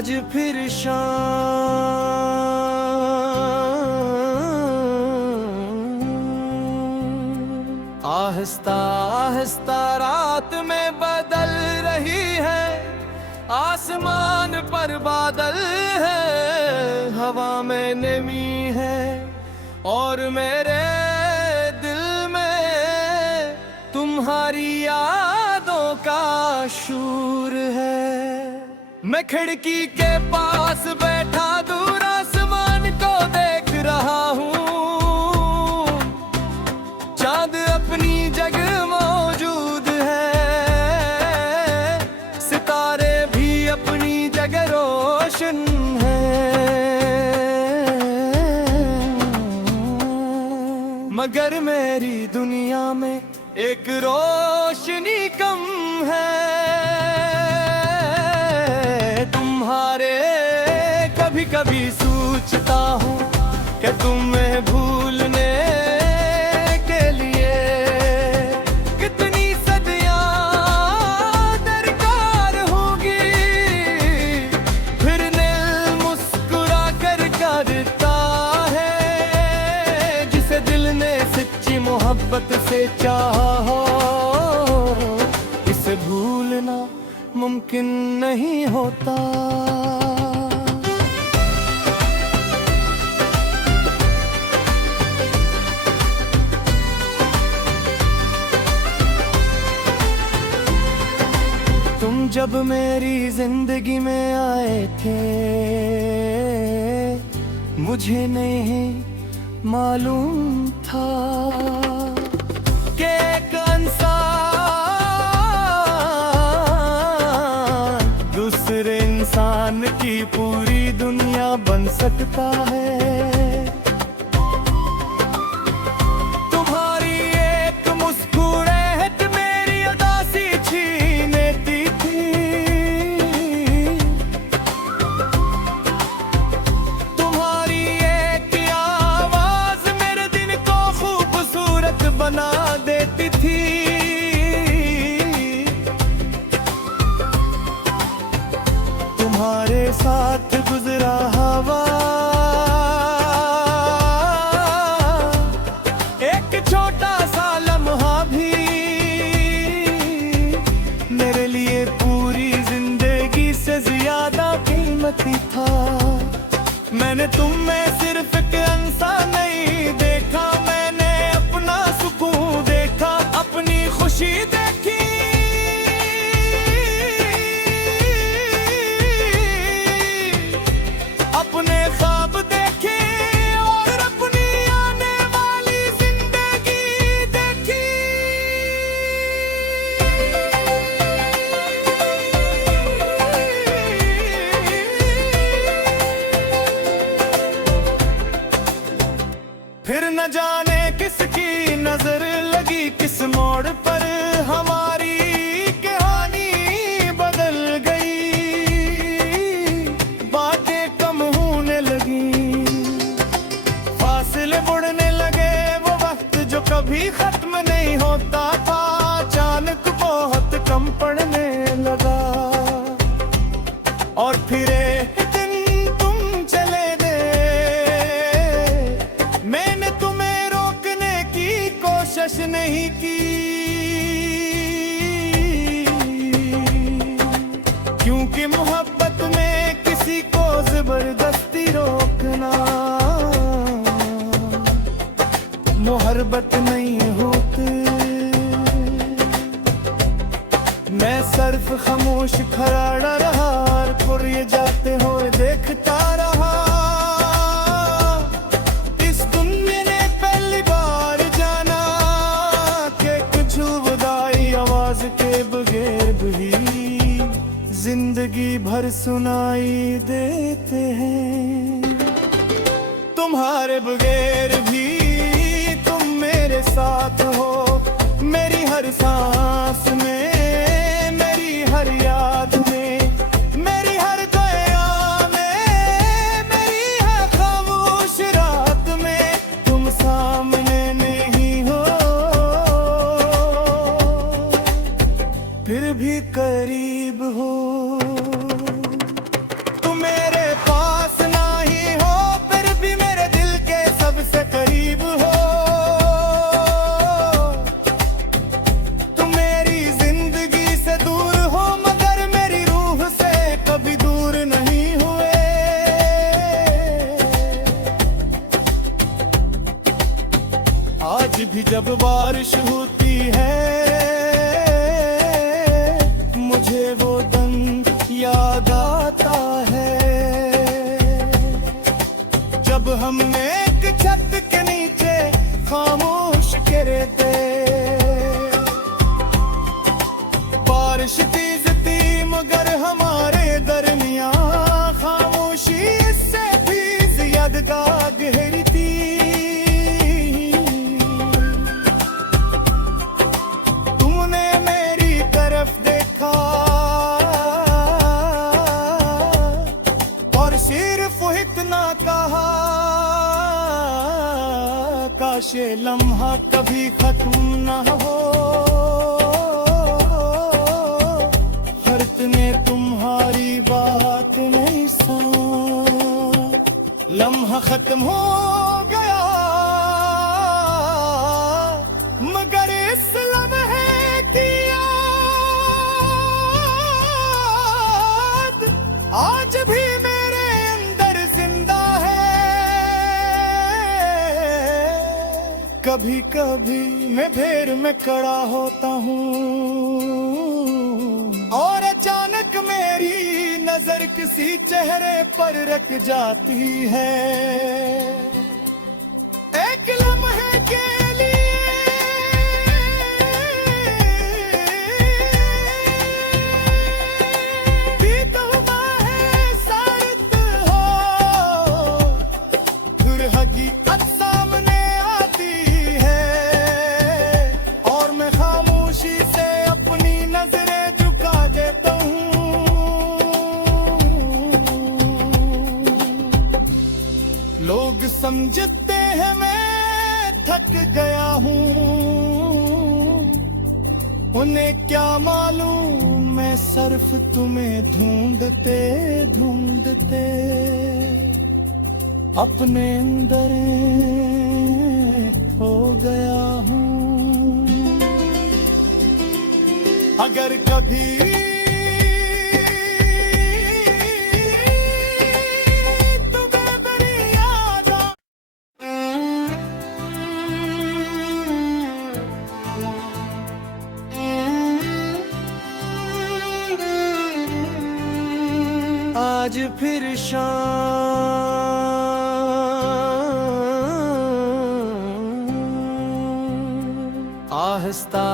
आज फिर शाम आहिस्ता आहिस्ता रात में बदल रही है, आसमान पर बादल है, हवा में नमी है और मेरे दिल में तुम्हारी यादों का शूर है। मैं खिड़की के पास बैठा दूर आसमान को देख रहा हूँ, चांद अपनी जगह मौजूद है, सितारे भी अपनी जगह रोशन है, मगर मेरी दुनिया में एक रोशनी कम है। तुम्हारे कभी कभी सोचता हूँ कि तुम्हें भूलने के लिए कितनी सदियाँ दरकार होगी, फिर दिल मुस्कुरा कर करता है जिसे दिल ने सच्ची मोहब्बत से चाहा हो, इसे भूलना मुमकिन नहीं होता। तुम जब मेरी जिंदगी में आए थे, मुझे नहीं मालूम था कि एक इंसान दूसरे इंसान की पूरी दुनिया बन सकता है। तुम्हारी एक मुस्कुराहट मेरी उदासी छीन लेती थी, तुम्हारी एक आवाज मेरे दिन को खूबसूरत बना देती थी। तुम्हारे साथ गुजरा हवा एक छोटा सा लम्हा भी मेरे लिए पूरी जिंदगी से ज्यादा कीमती था। मैंने तुम में सिर्फ एक इंसान नहीं देखा, मैंने अपना सुकून देखा, अपनी खुशी देखी, अपने ख्वाब देखे और अपनी आने वाली जिंदगी देखी। फिर न जाने किसकी नजर लगी, किस मोड़ पर हमारी कहानी बदल गई, बातें कम होने लगी, फासले बढ़ने लगे, वो वक्त जो कभी खत्म नहीं होता था अचानक बहुत कम पड़ने लगा। और फिर एक दिन तुम चले गए, मैंने तुम्हें रोकने की कोशिश नहीं की, क्योंकि मोहब्बत में किसी को जबरदस्ती रोकना मोहब्बत नहीं होती। मैं सिर्फ खामोश खड़ा रहा और खुर्रे जाते हुए देखता रहा। इस दुनिया ने पहली बार जाना कि कुछ जुदाई आवाज के बगैर भी जिंदगी भर सुनाई देते हैं। तुम्हारे बगैर भी तुम मेरे साथ हो, मेरी हर सांस में, मेरी हर याद में, मेरी हर दया में, मेरी हर खामोश रात में। तुम सामने नहीं हो फिर भी करीब हो, तुम आज भी जब बारिश होती है मुझे वो दिन याद आता है जब हम एक छत के नीचे खामोश गिरे थे। बारिश तेज थी मगर हमारे दरमिया खामोशी इससे भी ज्यादा गहरी थी। तुमने मेरी तरफ देखा और सिर्फ इतना कहा काश ये लम्हा कभी खत्म न हो। हर्त ने तुम्हारी बात नहीं सुनी, लम्हा खत्म हो गया मगर इस लम्हे की याद आज भी मेरे अंदर जिंदा है। कभी कभी मैं भीड़ में खड़ा होता हूँ और अचानक मेरी नजर किसी चेहरे पर रख जाती है। एक लम्हे के लिए भी तुम्हें सारत हो फिर हकीकत सामने आती है और मैं खामोशी से अपनी नजरें झुका देता हूँ। लोग समझते हैं मैं थक गया हूँ उन्हें क्या मालूम मैं सिर्फ तुम्हें ढूंढते ढूंढते अपने अंदर हो गया हूँ। अगर कभी तुम्हें मेरी याद आज फिर आहिस्ता